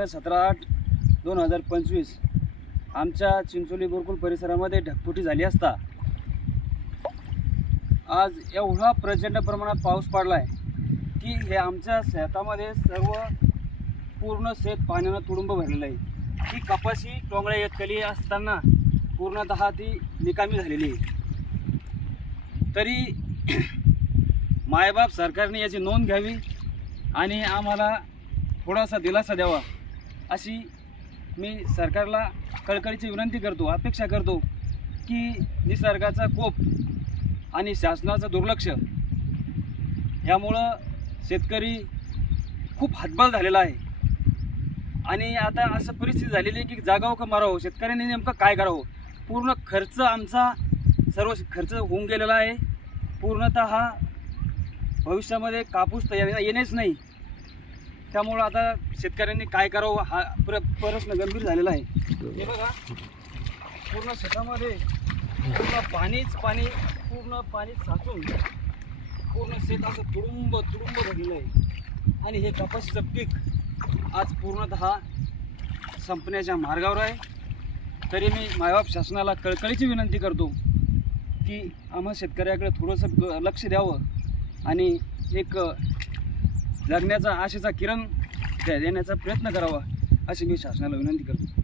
सतरा आठ दोन हजार पंचवीस. आमच्या चिंचोली बोरकुल परिसरामध्ये ढगफुटी झाली असता आज एवढा प्रचंड प्रमाणात पाऊस पडला आहे की हे आमच्या शेतामध्ये सर्व पूर्ण शेत पाण्यानं तुडुंब भरलेलं आहे. ती कपाशी टोंगळ्या येतकली असताना पूर्णतः ती निकामी झालेली आहे. तरी मायबाप सरकारने याची नोंद घ्यावी आणि आम्हाला थोडासा दिलासा द्यावा. अशी मी सरकारला कळकळीची विनंती करतो अपेक्षा करतो की निसर्गाचा कोप आणि शासनाचं दुर्लक्ष यामुळं शेतकरी खूप हातबल झालेला आहे. आणि आता असं परिस्थिती झालेली आहे की जागावं का मारावं शेतकऱ्यांनी नेमकं काय करावं? पूर्ण खर्च आमचा सर्व खर्च होऊन गेलेला आहे. पूर्णतः हा भविष्यामध्ये कापूस तयार येणेच नाही. त्यामुळं आता शेतकऱ्यांनी काय करावं हा प्र प्रश्न गंभीर झालेला आहे. हे बघा पूर्ण शेतामध्ये पूर्ण पाणीच पाणी पूर्ण पाणी साचून पूर्ण शेत असं तुडुंब तुडुंब भरलेलं आहे. आणि हे कपाशीचं पीक आज पूर्णतः संपण्याच्या मार्गावर आहे. तरी मी मायबाप शासनाला कळकळीची विनंती करतो की आम्हा शेतकऱ्याकडे थोडंसं ग- लक्ष द्यावं आणि एक जगण्याचा आशेचा किरण देण्याचा प्रयत्न करावा अशी मी शासनाला विनंती करतो.